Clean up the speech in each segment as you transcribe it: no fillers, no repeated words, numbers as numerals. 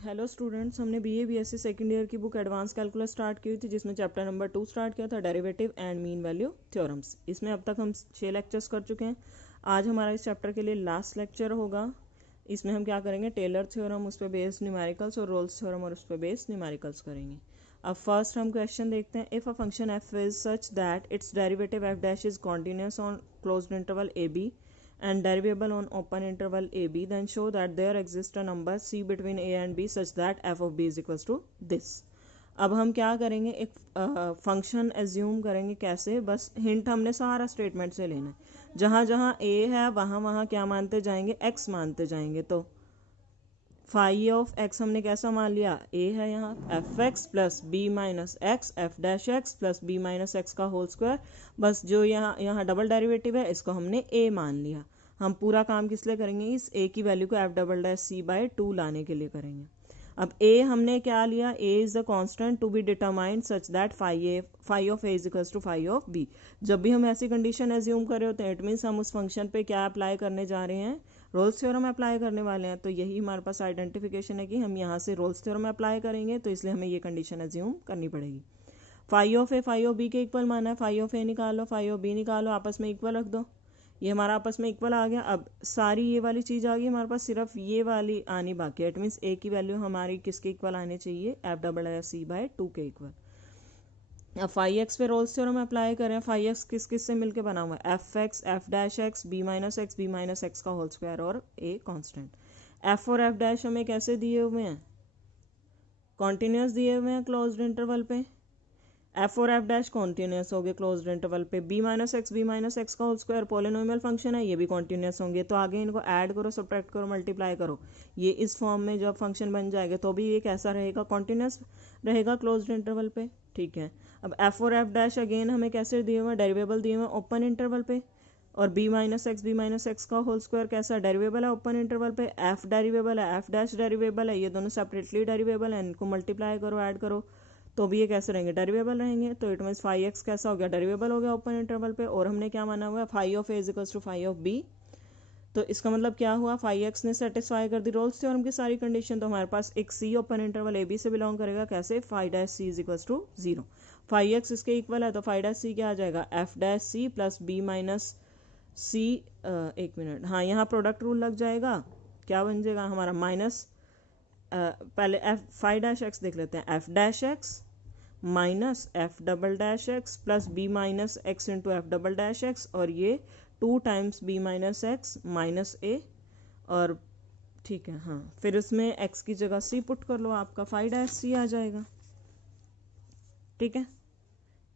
Hello students, हमने BA BSc second year की book advance calculus start की थी, जिसमें चैप्टर नंबर 2 स्टार्ट किया था, derivative and mean value theorems. इसमें अब तक हम 6 लेक्चर्स कर चुके हैं। आज हमारा इस चैप्टर के लिए लास्ट लेक्चर होगा। इसमें हम क्या करेंगे, टेलर थ्योरम, उस पर बेस्ड न्यूमेरिकल्स, और रोल्स थ्योरम और उस पर बेस्ड न्यूमेरिकल्स करेंगे। अब फर्स्ट हम क्वेश्चन देखते हैं। If a function F is such that it's derivative F dash is continuous on closed interval A B and derivable on open interval ab, then show that there exists a number c between a and b such that f of b is equals to this. अब हम क्या करेंगे, एक function assume करेंगे। कैसे, बस hint हमने सारा स्टेटमेंट से लेना है। जहाँ जहाँ a है वहाँ वहाँ क्या मानते जाएंगे, x मानते जाएंगे। तो फाई ऑफ x हमने कैसा मान लिया, a है यहाँ, F X plus B minus X F dash X plus B minus X का होल स्क्वायर। बस जो यहाँ डबल डेरिवेटिव है इसको हमने a मान लिया। हम पूरा काम किस लिए करेंगे, इस a की वैल्यू को F double dash C by 2 लाने के लिए करेंगे। अब a हमने क्या लिया, a is the constant to be determined such that phi of a is equals to phi of b। जब भी हम ऐसी कंडीशन एज्यूम कर रहे होते हैं, इट मीन्स हम उस फंक्शन पे क्या अप्लाई करने जा रहे हैं, रोल्स थ्योरम अप्लाई करने वाले हैं। तो यही हमारे पास आइडेंटिफिकेशन है कि हम यहाँ से रोल्स थ्योरम अप्लाई करेंगे, तो इसलिए हमें ये कंडीशन एज्यूम करनी पड़ेगी। Phi of A phi of B के इक्वल माना है, फाई ऑफ ए निकालो, फाई ऑफ बी निकालो, आपस में इक्वल रख दो। ये हमारा आपस में इक्वल आ गया। अब सारी ये वाली चीज़ आ गई हमारे पास, सिर्फ ये वाली आनी बाकी है। इट मीन्स ए की वैल्यू हमारी किसके इक्वल आनी चाहिए, F double S C by 2 के इक्वल। अब फाई एक्स पे रोल्स थ्योरम अप्लाई करें। फाई एक्स किस किस से मिलके बना हुआ है, F X F dash X B minus X का होल स्क्वायर और ए कांस्टेंट। एफ और एफ डैश हमें कैसे दिए हुए हैं, कॉन्टिन्यूस दिए हुए हैं क्लोज्ड इंटरवल पे। एफ और एफ डैश कॉन्टिन्यूस हो गए क्लोज्ड इंटरवल पे। बी माइनस एक्स का होल स्क्वायर पॉलिनोमियल फंक्शन है, ये भी कॉन्टिन्यूस होंगे। तो आगे इनको ऐड करो, सब्ट्रैक्ट करो, मल्टीप्लाई करो। ये इस फॉर्म में जब फंक्शन बन जाएगा तो भी ये कैसा रहेगा, कॉन्टिन्यूस रहेगा क्लोज्ड इंटरवल पे। ठीक है। अब एफ और एफ डैश अगेन हमें कैसे दिए हुए, डेरिवेबल दिए हुए ओपन इंटरवल पे। और बी माइनस एक्स का होल स्क्वायर कैसा, डेरिवेबल है ओपन इंटरवल पे। एफ डेरिवेबल है, एफ डैश डेरिवेबल है, ये दोनों सेपरेटली डेरिवेबल है। इनको मल्टीप्लाई करो, ऐड करो, तो भी ये कैसे रहेंगे, डेरिवेबल रहेंगे। तो इट मीन्स फाई एक्स कैसा हो गया, डेरिवेबल हो गया ओपन इंटरवल पे। और हमने क्या माना हुआ है, phi of A is equals to phi of B. तो इसका मतलब क्या हुआ, फाई एक्स ने सेटिस्फाई कर दी रोल्स थ्योरम की सारी कंडीशन। तो हमारे पास एक C open interval A B से बिलोंग करेगा। कैसे, phi dash C is equals to 0। Phi X इसके इक्वल है, तो फाई डैश सी क्या आ जाएगा, F dash C plus B minus C. एक मिनट, हाँ यहाँ प्रोडक्ट रूल लग जाएगा। क्या बन जाएगा हमारा, माइनस पहले एफ फाई डैश एक्स देख लेते हैं, F dash X minus F double dash X plus B minus X into F double dash X, और ये 2 times B minus X minus A. और ठीक है, हाँ फिर उसमें एक्स की जगह सी पुट कर लो, आपका फाई डैश सी आ जाएगा। ठीक है,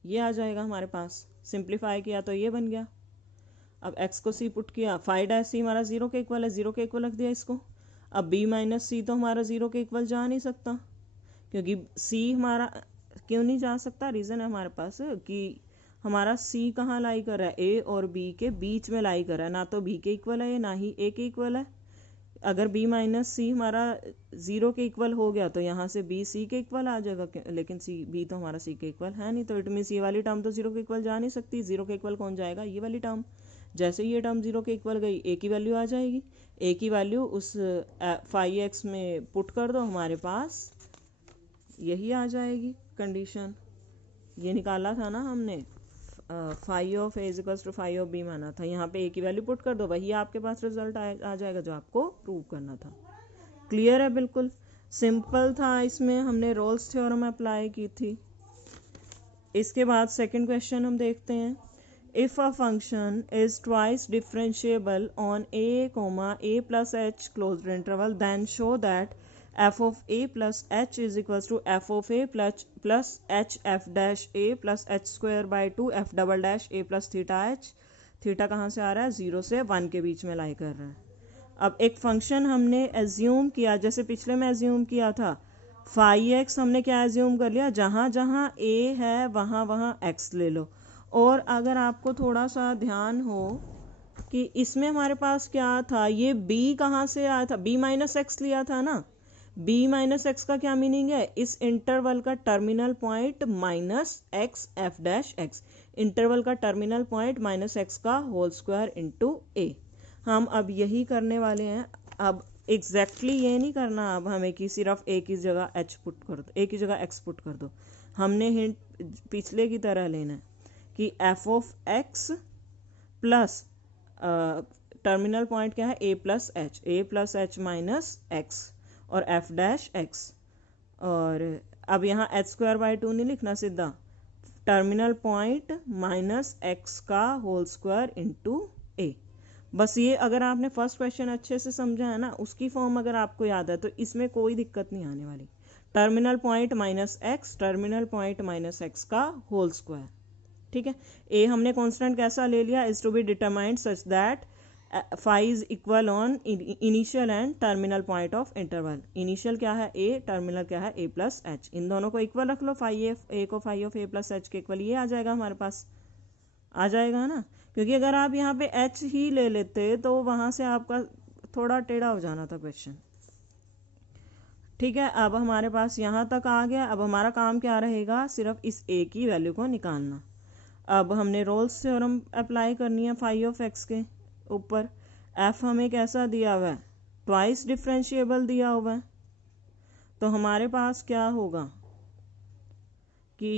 ये आ जाएगा हमारे पास। सिंप्लीफाई किया तो ये बन गया। अब एक्स को सी पुट किया, फाई डैश सी हमारा 0 के इक्वल है, 0 के इक्वल रख दिया इसको। अब बी माइनस सी तो हमारा 0 के इक्वल जा नहीं सकता, क्योंकि सी हमारा क्यों नहीं जा सकता, रीज़न है हमारे पास कि हमारा सी कहाँ लाई कर रहा है, ए और बी के बीच में लाई कर रहा है। ना तो बी के इक्वल है, ना ही ए के इक्वल है। अगर बी माइनस सी हमारा 0 के इक्वल हो गया तो यहाँ से बी सी के इक्वल आ जाएगा, लेकिन सी बी तो हमारा सी के इक्वल है नहीं। तो इट मीन्स ये वाली टर्म तो 0 के इक्वल जा नहीं सकती। 0 के इक्वल कौन जाएगा, ये वाली टर्म। जैसे ये टर्म 0 के इक्वल गई, ए की वैल्यू आ जाएगी। ए की वैल्यू उस फाई एक्स में पुट कर दो, हमारे पास यही आ जाएगी कंडीशन। ये निकाला था ना हमने, phi of A equals to phi of B माना था। यहाँ पे ए की वैल्यू पुट कर दो, वही आपके पास रिजल्ट आ जाएगा जो आपको प्रूव करना था। क्लियर है, बिल्कुल सिंपल था। इसमें हमने रोल्स थ्योरम अप्लाई की थी। इसके बाद सेकंड क्वेश्चन हम देखते हैं। If a function is twice differentiable on A plus H closed interval, then show that f of a plus h is equals to f of a plus h f dash a plus h square by 2 f double dash a plus theta h। Theta कहाँ से आ रहा है, 0 से 1 के बीच में लाई कर रहा है। अब एक फंक्शन हमने एज्यूम किया, जैसे पिछले में एज्यूम किया था, फाई एक्स हमने क्या एज्यूम कर लिया, जहाँ जहाँ a है वहाँ वहाँ x ले लो। और अगर आपको थोड़ा सा ध्यान हो कि इसमें हमारे पास क्या था, ये b कहाँ से आया था, b माइनस एक्स लिया था ना। b माइनस एक्स का क्या मीनिंग है, इस इंटरवल का terminal point minus X F dash x, interval का टर्मिनल पॉइंट माइनस एक्स का होल स्क्वायर इंटू ए। हम अब यही करने वाले हैं। अब एग्जैक्टली ये नहीं करना अब हमें कि सिर्फ एक ही जगह एच पुट कर दो, एक ही जगह एक्स पुट कर दो। हमने हिंट पिछले की तरह लेना है कि F of x plus terminal point क्या है ए प्लस एच माइनस एक्स और एफ डैश एक्स। और अब यहाँ एच स्क्वायर बाई 2 नहीं लिखना, सीधा टर्मिनल पॉइंट माइनस एक्स का होल स्क्वायर इंटू ए। बस ये अगर आपने फर्स्ट क्वेश्चन अच्छे से समझा है ना, उसकी फॉर्म अगर आपको याद है तो इसमें कोई दिक्कत नहीं आने वाली। Terminal point minus x, terminal point minus X का होल स्क्वायर। ठीक है, ए हमने कांस्टेंट कैसा ले लिया, is to be determined such that phi is equal on initial and terminal point of interval. Initial क्या है ए, टर्मिनल क्या है ए प्लस एच, इन दोनों को इक्वल रख लो। फाई ए को phi of A plus H के इक्वल ये आ जाएगा, हमारे पास आ जाएगा ना, क्योंकि अगर आप यहाँ पे एच ही ले लेते तो वहां से आपका थोड़ा टेढ़ा हो जाना था क्वेश्चन। ठीक है, अब हमारे पास यहाँ तक आ गया। अब हमारा काम क्या रहेगा, सिर्फ इस ए की वैल्यू को निकालना। अब हमने रोल्स थ्योरम अप्लाई करनी है फाई ऑफ एक्स के ऊपर। एफ हमें कैसा दिया हुआ है, ट्वाइस डिफरेंशिएबल दिया हुआ है। तो हमारे पास क्या होगा कि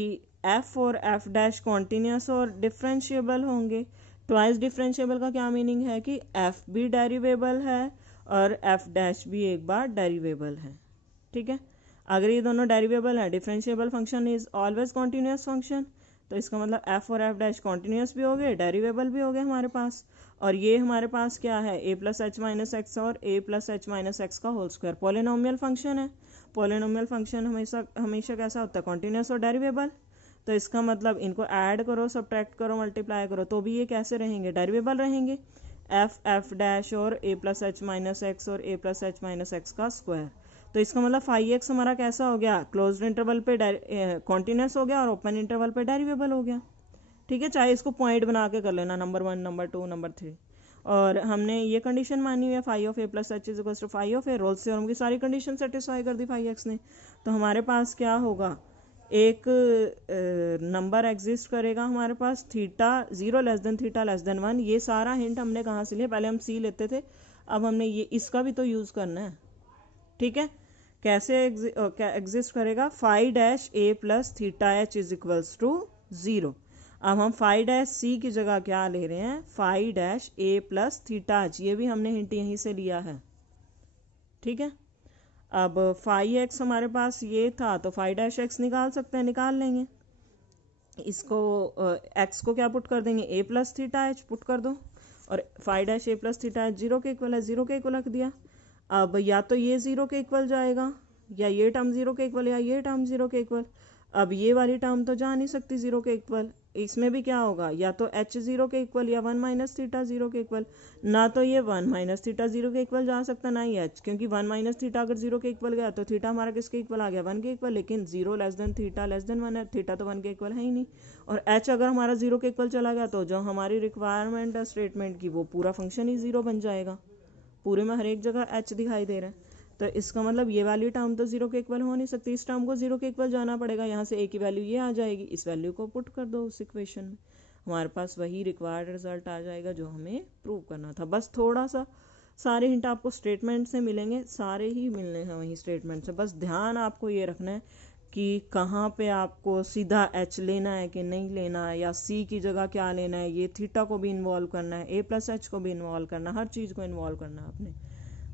एफ और एफ डैश कॉन्टिन्यूस और डिफरेंशिएबल होंगे। ट्वाइस डिफरेंशिएबल का क्या मीनिंग है कि एफ भी डेरिवेबल है और एफ डैश भी एक बार डेरिवेबल है। ठीक है, अगर ये दोनों डेरिवेबल है, differentiable function is always continuous function, तो इसका मतलब एफ और एफ डैश कॉन्टिन्यूस भी हो गए, डेरिवेबल भी हो गए हमारे पास। और ये हमारे पास क्या है, ए प्लस एच माइनस एक्स और ए प्लस एच माइनस एक्स का होल स्क्वायर। पॉलिनोमियल फंक्शन है, पॉलिनोमियल फंक्शन हमेशा हमेशा कैसा होता है, कॉन्टिन्यूस और डेरिवेबल। तो इसका मतलब इनको ऐड करो, सब्ट्रैक्ट करो, मल्टीप्लाई करो तो भी ये कैसे रहेंगे, डेरिवेबल रहेंगे। एफ डैश और ए प्लस एच माइनस एक्स और ए प्लस एच माइनस एक्स का स्क्वायर। तो इसका मतलब फाई एक्स हमारा कैसा हो गया, क्लोज्ड इंटरवल पे कॉन्टिन्यूस हो गया और ओपन इंटरवल पे डेरिवेबल हो गया। ठीक है, चाहे इसको पॉइंट बना के कर लेना, नंबर 1, नंबर 2, नंबर 3। और हमने ये कंडीशन मानी हुई है phi of A plus H is equal to phi of A. Rolle's theorem की सारी कंडीशन सेटिस्फाई कर दी फाई एक्स ने। तो हमारे पास क्या होगा, एक नंबर एग्जिस्ट करेगा हमारे पास theta 0 less than theta less than 1। ये सारा हिंट हमने कहाँ से लिया, पहले हम सी लेते थे, अब हमने ये इसका भी तो यूज़ करना है। ठीक है, कैसे एग्जिस्ट करेगा, phi dash A plus theta H is equals to 0। अब हम फाई डैश सी की जगह क्या ले रहे हैं, phi dash A plus theta H, ये भी हमने हिंट यहीं से लिया है। ठीक है, अब फाई एक्स हमारे पास ये था तो फाई डैश एक्स निकाल सकते हैं, निकाल लेंगे। इसको एक्स को क्या पुट कर देंगे, ए प्लस थीटा एच पुट कर दो, और phi dash A plus theta H 0 के इक्वल है, 0 के इक्वल रख दिया। अब या तो ये 0 के इक्वल जाएगा, या ये टर्म 0 के इक्वल, या ये टर्म 0 के इक्वल। अब ये वाली टर्म तो जा नहीं सकती 0 के इक्वल, इसमें भी क्या होगा, या तो h 0 के इक्वल या 1 माइनस थीटा 0 के इक्वल। ना तो ये 1 माइनस थीटा 0 के इक्वल जा सकता, ना ही h, क्योंकि 1 माइनस थीटा अगर 0 के इक्वल गया तो थीटा हमारा किसके इक्वल आ गया, 1 के इक्वल। लेकिन 0 less than theta less than 1 है, थीटा तो 1 के इक्वल है ही नहीं। और h अगर हमारा 0 के इक्वल चला गया तो जो हमारी रिक्वायरमेंट है स्टेटमेंट की, वो पूरा फंक्शन ही 0 बन जाएगा। पूरे में हर एक जगह h दिखाई दे रहा है, तो इसका मतलब ये वाली टर्म तो 0 के इक्वल हो नहीं सकती, इस टर्म को 0 के इक्वल जाना पड़ेगा। यहाँ से a की वैल्यू ये आ जाएगी, इस वैल्यू को पुट कर दो उस इक्वेशन में, हमारे पास वही रिक्वायर्ड रिजल्ट आ जाएगा जो हमें प्रूव करना था। बस थोड़ा सा, सारे हिंट आपको स्टेटमेंट से मिलेंगे, सारे ही मिलने हैं वही स्टेटमेंट से। बस ध्यान आपको ये रखना है कि कहाँ पे आपको सीधा h लेना है कि नहीं लेना है, या c की जगह क्या लेना है, ये थीटा को भी इन्वॉल्व करना है, a प्लस एच को भी इन्वॉल्व करना है, हर चीज़ को इन्वॉल्व करना है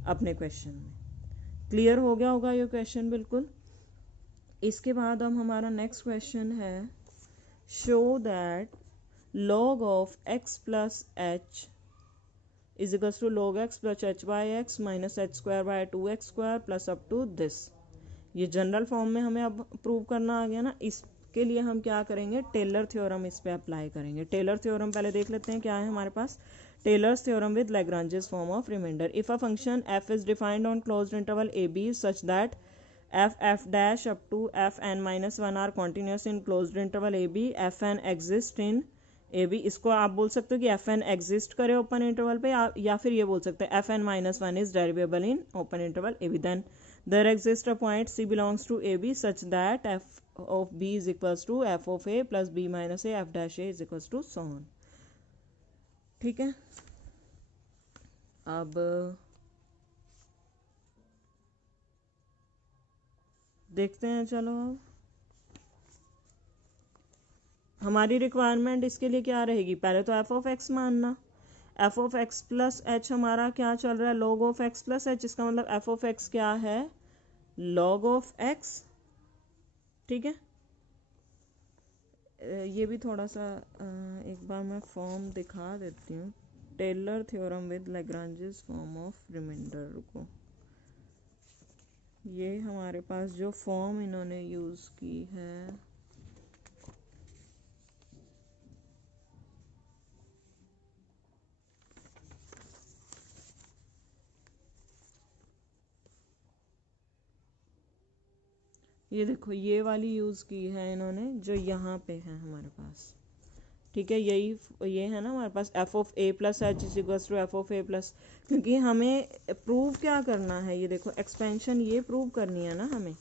अपने क्वेश्चन में। क्लियर हो गया होगा ये क्वेश्चन बिल्कुल। इसके बाद अब हमारा नेक्स्ट क्वेश्चन है, show that log of x plus h is equals to log x plus h by x minus h square by 2x square plus up to this। ये जनरल फॉर्म में हमें अब प्रूव करना आ गया ना। इसके लिए हम क्या करेंगे, टेलर थ्योरम इस पे अप्लाई करेंगे। टेलर थ्योरम पहले देख लेते हैं क्या है हमारे पास। Taylor's theorem with Lagrange's form of remainder। if a function f is defined on closed interval a b such that f dash up to fn minus 1 are continuous in closed interval a b, fn exist in A B, इसको आप बोल सकते हो कि F N exist करे open interval पे, या फिर ये बोल सकते हैं F N minus 1 is derivable in open interval A B. Then there exist a point C belongs to A B such that F of B is equals to F of A plus B minus A F dash A is equals to so on. ठीक है, अब देखते हैं। चलो अब हमारी requirement इसके लिए क्या रहेगी, पहले तो एफ ऑफ एक्स मानना। F of x plus H हमारा क्या चल रहा है, log of x plus H, इसका मतलब एफ ऑफ एक्स क्या है, लॉग ऑफ एक्स। ठीक है, ये भी थोड़ा सा एक बार मैं फॉर्म दिखा देती हूँ, Taylor theorem with Lagrange's form of remainder को। ये हमारे पास जो फॉर्म इन्होंने यूज़ की है, ये देखो ये वाली यूज़ की है इन्होंने, जो यहाँ पे है हमारे पास। ठीक है, यही ये है ना हमारे पास, f of A plus H is equals to F of A plus, क्योंकि हमें प्रूव क्या करना है, ये देखो एक्सपेंशन ये प्रूव करनी है ना हमें,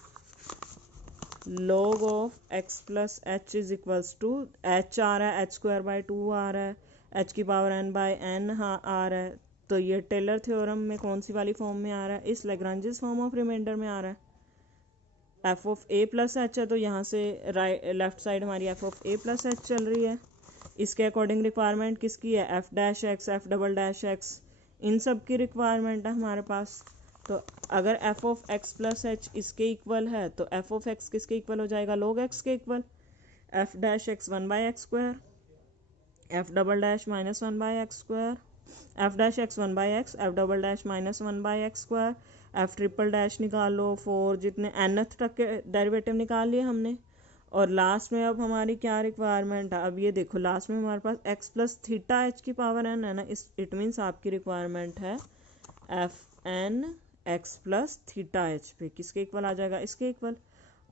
log of x plus H is equals to, h आ रहा है एच स्क्वायर बाई 2 आ रहा है, एच की पावर एन बाई एन आ रहा है, तो ये टेलर थ्योरम में कौन सी वाली फॉर्म में आ रहा है, इस लैग्रांजेस फॉर्म ऑफ रिमाइंडर में आ रहा है। F of A plus h है, तो यहाँ से लेफ्ट साइड हमारी f of A plus h चल रही है। इसके अकॉर्डिंग रिक्वायरमेंट किसकी है, f dash x, f double dash x, इन सब की रिक्वायरमेंट है हमारे पास। तो अगर f of x plus h इसके इक्वल है, तो एफ ऑफ एक्स किसके इक्वल हो जाएगा, log एक्स के equal, f dash x 1 by x square, F double dash minus 1 by x square, F dash x 1 by x, f double dash minus 1 by x square, F triple dash निकालो 4, जितने nth तक के derivative निकाल लिए हमने। और last में अब हमारी क्या रिक्वायरमेंट है, अब ये देखो लास्ट में हमारे पास x प्लस थीटा एच की पावर n है ना, इस इट मीन्स आपकी रिक्वायरमेंट है F N X plus theta H पे किसके इक्वल आ जाएगा, इसके इक्वल।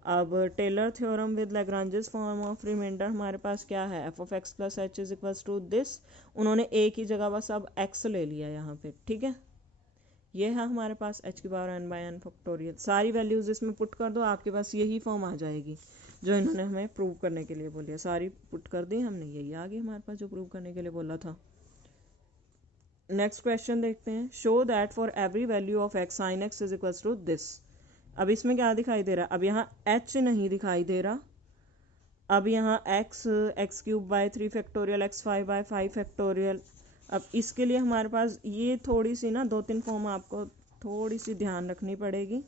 अब Taylor theorem with Lagrange's form of remainder हमारे पास क्या है, F of x plus H is equals to this, उन्होंने ए की जगह बस अब एक्स ले लिया यहाँ पे। ठीक है, ये है हमारे पास एच की power N by N factorial, सारी वैल्यूज इसमें पुट कर दो, आपके पास यही फॉर्म आ जाएगी जो इन्होंने हमें प्रूव करने के लिए बोली है। सारी पुट कर दी हमने, यही आ गई हमारे पास जो प्रूव करने के लिए बोला था। नेक्स्ट क्वेश्चन देखते हैं, show that for every value of X sine X is equals to this. अब इसमें क्या दिखाई दे रहा है, अब यहाँ h नहीं दिखाई दे रहा, अब यहाँ x cube by 3 factorial, x 5 by 5 factorial. अब इसके लिए हमारे पास ये थोड़ी सी ना 2-3 फॉर्म आपको थोड़ी सी ध्यान रखनी पड़ेगी।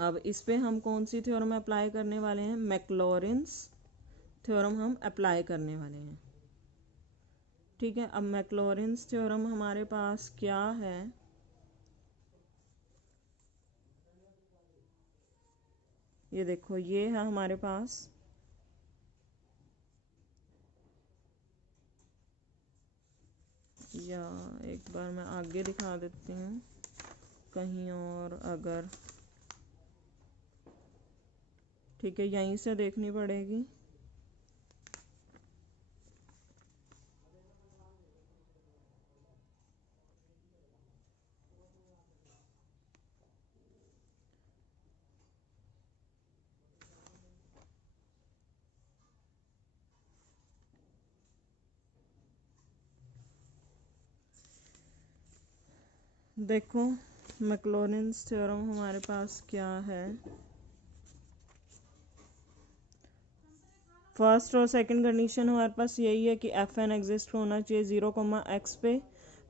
अब इस पे हम कौन सी थ्योरम अप्लाई करने वाले हैं, मैक्लॉरिन्स थ्योरम हम अप्लाई करने वाले हैं। ठीक है, अब मैक्लॉरिन्स थ्योरम हमारे पास क्या है, ये देखो ये है हमारे पास, या एक बार मैं आगे दिखा देती हूँ कहीं और अगर, ठीक है यहीं से देखनी पड़ेगी। देखो मैक्लॉरिन्स थ्योरम हमारे पास क्या है, फर्स्ट और सेकंड कंडीशन हमारे पास यही है कि एफ एन एग्जिस्ट होना चाहिए 0, पे,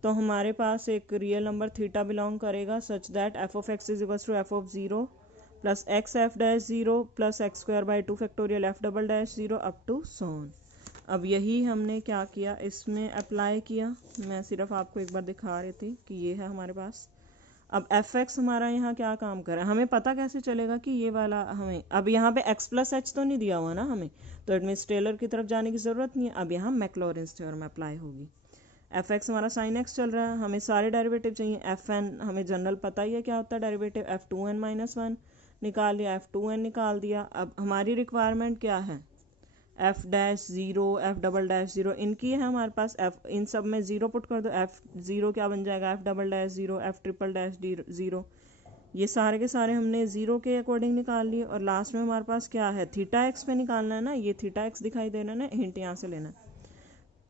तो हमारे पास एक रियल नंबर थीटा बिलोंग करेगा such that F of x is equals to F of 0 plus x F dash 0 plus x square by 2 factorial f double dash 0 up to so on. अब यही हमने क्या किया, इसमें अप्लाई किया, मैं सिर्फ आपको एक बार दिखा रही थी कि ये है हमारे पास। अब एफ एक्स हमारा यहाँ क्या काम कर रहा है, हमें पता कैसे चलेगा कि ये वाला हमें, अब यहाँ पे एक्स प्लस एच तो नहीं दिया हुआ ना हमें, तो इट मीन्स टेलर की तरफ जाने की ज़रूरत नहीं है। अब यहाँ मैक्लॉरिन्स थ्योरम अप्लाई होगी। एफ एक्स हमारा साइन एक्स चल रहा है, हमें सारे डेरिवेटिव चाहिए, एफ एन हमें जनरल पता ही है क्या होता है डेरिवेटिव, एफ 2n माइनस 1 निकाल लिया, एफ 2n निकाल दिया। अब हमारी रिक्वायरमेंट क्या है, f dash 0, F double dash 0, इनकी है हमारे पास, एफ इन सब में 0 पुट कर दो, एफ 0 क्या बन जाएगा, F double dash 0, F triple dash 0, ये सारे के सारे हमने 0 के अकॉर्डिंग निकाल लिए। और लास्ट में हमारे पास क्या है, थीटा एक्स पे निकालना है ना, ये थीटा एक्स दिखाई दे रहा है ना, हिंट यहाँ से लेना है,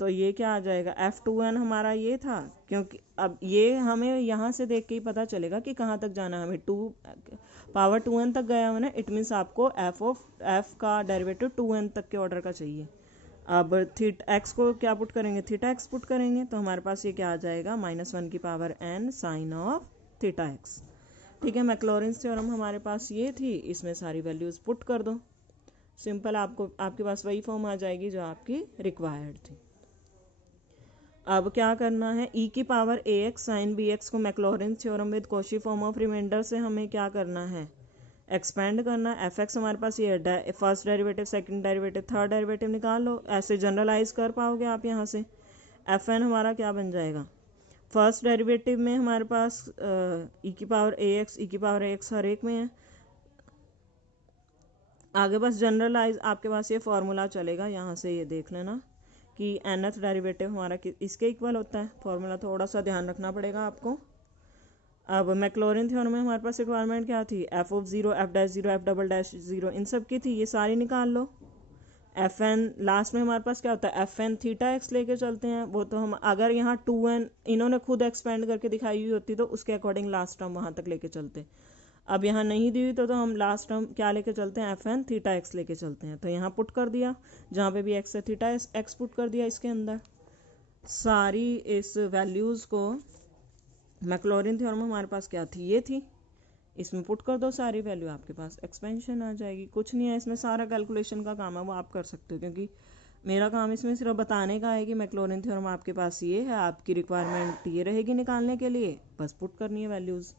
तो ये क्या आ जाएगा, F2n हमारा ये था, क्योंकि अब ये हमें यहाँ से देख के ही पता चलेगा कि कहाँ तक जाना है हमें, 2 पावर 2n तक गया है ना, इट मीन्स आपको f का डेरिवेटिव 2n तक के ऑर्डर का चाहिए। अब थीटा एक्स को क्या पुट करेंगे, थीटा एक्स पुट करेंगे, तो हमारे पास ये क्या आ जाएगा, -1 की power n sine of theta X. ठीक है, मैक्लॉरिन्स थ्योरम हमारे पास ये थी, इसमें सारी वैल्यूज़ पुट कर दो, सिंपल आपके पास वही फॉर्म आ जाएगी जो आपकी रिक्वायर्ड थी। अब क्या करना है, e की पावर ax साइन bx को Maclaurin's theorem with Cauchy form of remainder से हमें क्या करना है, एक्सपेंड करना। fx हमारे पास ये है, first derivative, second derivative, third derivative निकाल लो, ऐसे जनरलाइज कर पाओगे आप यहाँ से। fn हमारा क्या बन जाएगा, फर्स्ट डेरिवेटिव में हमारे पास e की पावर ax हर एक में है, आगे बस जनरलाइज आपके पास ये फॉर्मूला चलेगा, यहाँ से ये देख लेना कि nth डेरिवेटिव हमारा इसके इक्वल होता है, फॉर्मूला थोड़ा सा ध्यान रखना पड़ेगा आपको। अब मैक्लॉरिन थ्योरम में हमारे पास रिक्वायरमेंट क्या थी, f ऑफ 0, f'0, f'0 इन सब की थी, ये सारी निकाल लो। fn लास्ट में हमारे पास क्या होता है, fn थीटा एक्स लेके चलते हैं, वो तो हम अगर यहाँ 2n इन्होंने खुद एक्सपेंड करके दिखाई हुई होती तो उसके अकॉर्डिंग लास्ट टर्म वहाँ तक लेके चलते, अब यहाँ नहीं दी हुई तो हम लास्ट टर्म क्या लेके चलते हैं, fn थीटा एक्स लेके चलते हैं, तो यहाँ पुट कर दिया, जहाँ पे भी एक्स है थीटा एक्स पुट कर दिया इसके अंदर। सारी इस वैल्यूज़ को मैक्लॉरिन थ्योरम हमारे पास क्या थी, ये थी, इसमें पुट कर दो सारी वैल्यू, आपके पास एक्सपेंशन आ जाएगी। कुछ नहीं है इसमें, सारा कैलकुलेशन का काम है वो आप कर सकते हो, क्योंकि मेरा काम इसमें सिर्फ बताने का है कि मैक्लॉरिन थ्योरम आपके पास ये है, आपकी रिक्वायरमेंट ये रहेगी निकालने के लिए, बस पुट करनी है वैल्यूज़।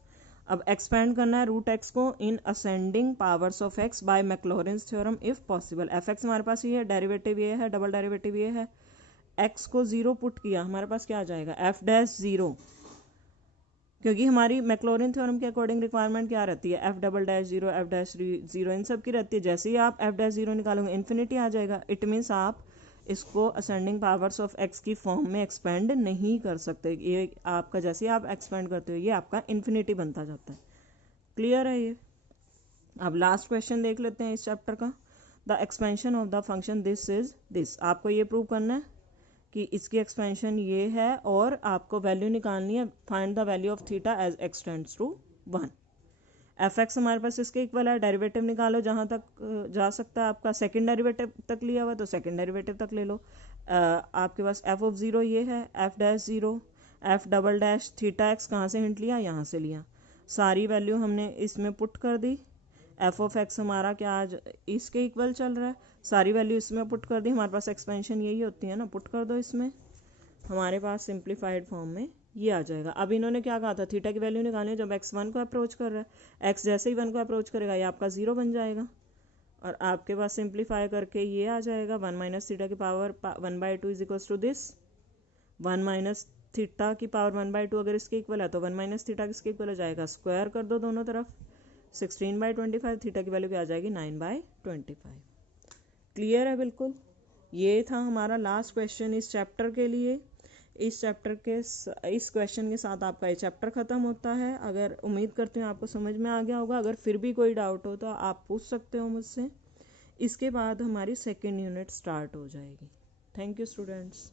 अब एक्सपेंड करना है रूट एक्स को in ascending powers of x by Maclaurin's theorem if possible. F x हमारे पास ये है, डेरिवेटिव ये है, डबल डेरिवेटिव ये है, एक्स को 0 पुट किया, हमारे पास क्या आ जाएगा, f'0, क्योंकि हमारी मैक्लॉरिन थ्योरम के अकॉर्डिंग रिक्वायरमेंट क्या रहती है, f'0, f'0 इन सब की रहती है। जैसे ही आप f'0 निकालोगे इन्फिनिटी आ जाएगा, इट मीन्स आप इसको असेंडिंग पावर्स ऑफ x की फॉर्म में एक्सपेंड नहीं कर सकते, ये आपका जैसे ही आप एक्सपेंड करते हो ये आपका इन्फिनिटी बनता जाता है। क्लियर है ये। अब लास्ट क्वेश्चन देख लेते हैं इस चैप्टर का, the expansion of the function this is this. आपको ये प्रूव करना है कि इसकी एक्सपेंशन ये है और आपको वैल्यू निकालनी है, find the value of theta as X tends to 1। F x हमारे पास इसके इक्वल है, डेरिवेटिव निकालो जहाँ तक जा सकता है आपका, सेकंड डेरिवेटिव तक लिया हुआ तो सेकंड डेरिवेटिव तक ले लो। आपके पास एफ ऑफ 0 ये है, f'0, f' थीटा एक्स कहाँ से हिंट लिया, यहाँ से लिया, सारी वैल्यू हमने इसमें पुट कर दी। एफ ऑफ एक्स हमारा क्या आज इसके इक्वल चल रहा है, सारी वैल्यू इसमें पुट कर दी, हमारे पास एक्सपेंशन यही होती है ना, पुट कर दो इसमें, हमारे पास सिंप्लीफाइड फॉर्म में ये आ जाएगा। अब इन्होंने क्या कहा था, थीटा की वैल्यू निकालनी है जब x 1 को अप्रोच कर रहा है, x जैसे ही 1 को अप्रोच करेगा ये आपका 0 बन जाएगा, और आपके पास सिंप्लीफाई करके ये आ जाएगा 1 माइनस थीटा की power 1/2 is equal to this, 1 minus theta की पावर 1/2 अगर इसके इक्वल है तो 1 माइनस थीटा किसके इक्वल हो जाएगा, स्क्वायर कर दो दोनों तरफ, 16/25, थीटा की वैल्यू क्या आ जाएगी 9/25। क्लियर है बिल्कुल। ये था हमारा लास्ट क्वेश्चन इस चैप्टर के लिए। इस क्वेश्चन के साथ आपका ये चैप्टर ख़त्म होता है। अगर उम्मीद करती हूँ आपको समझ में आ गया होगा, अगर फिर भी कोई डाउट हो तो आप पूछ सकते हो मुझसे। इसके बाद हमारी सेकेंड यूनिट स्टार्ट हो जाएगी। Thank you students.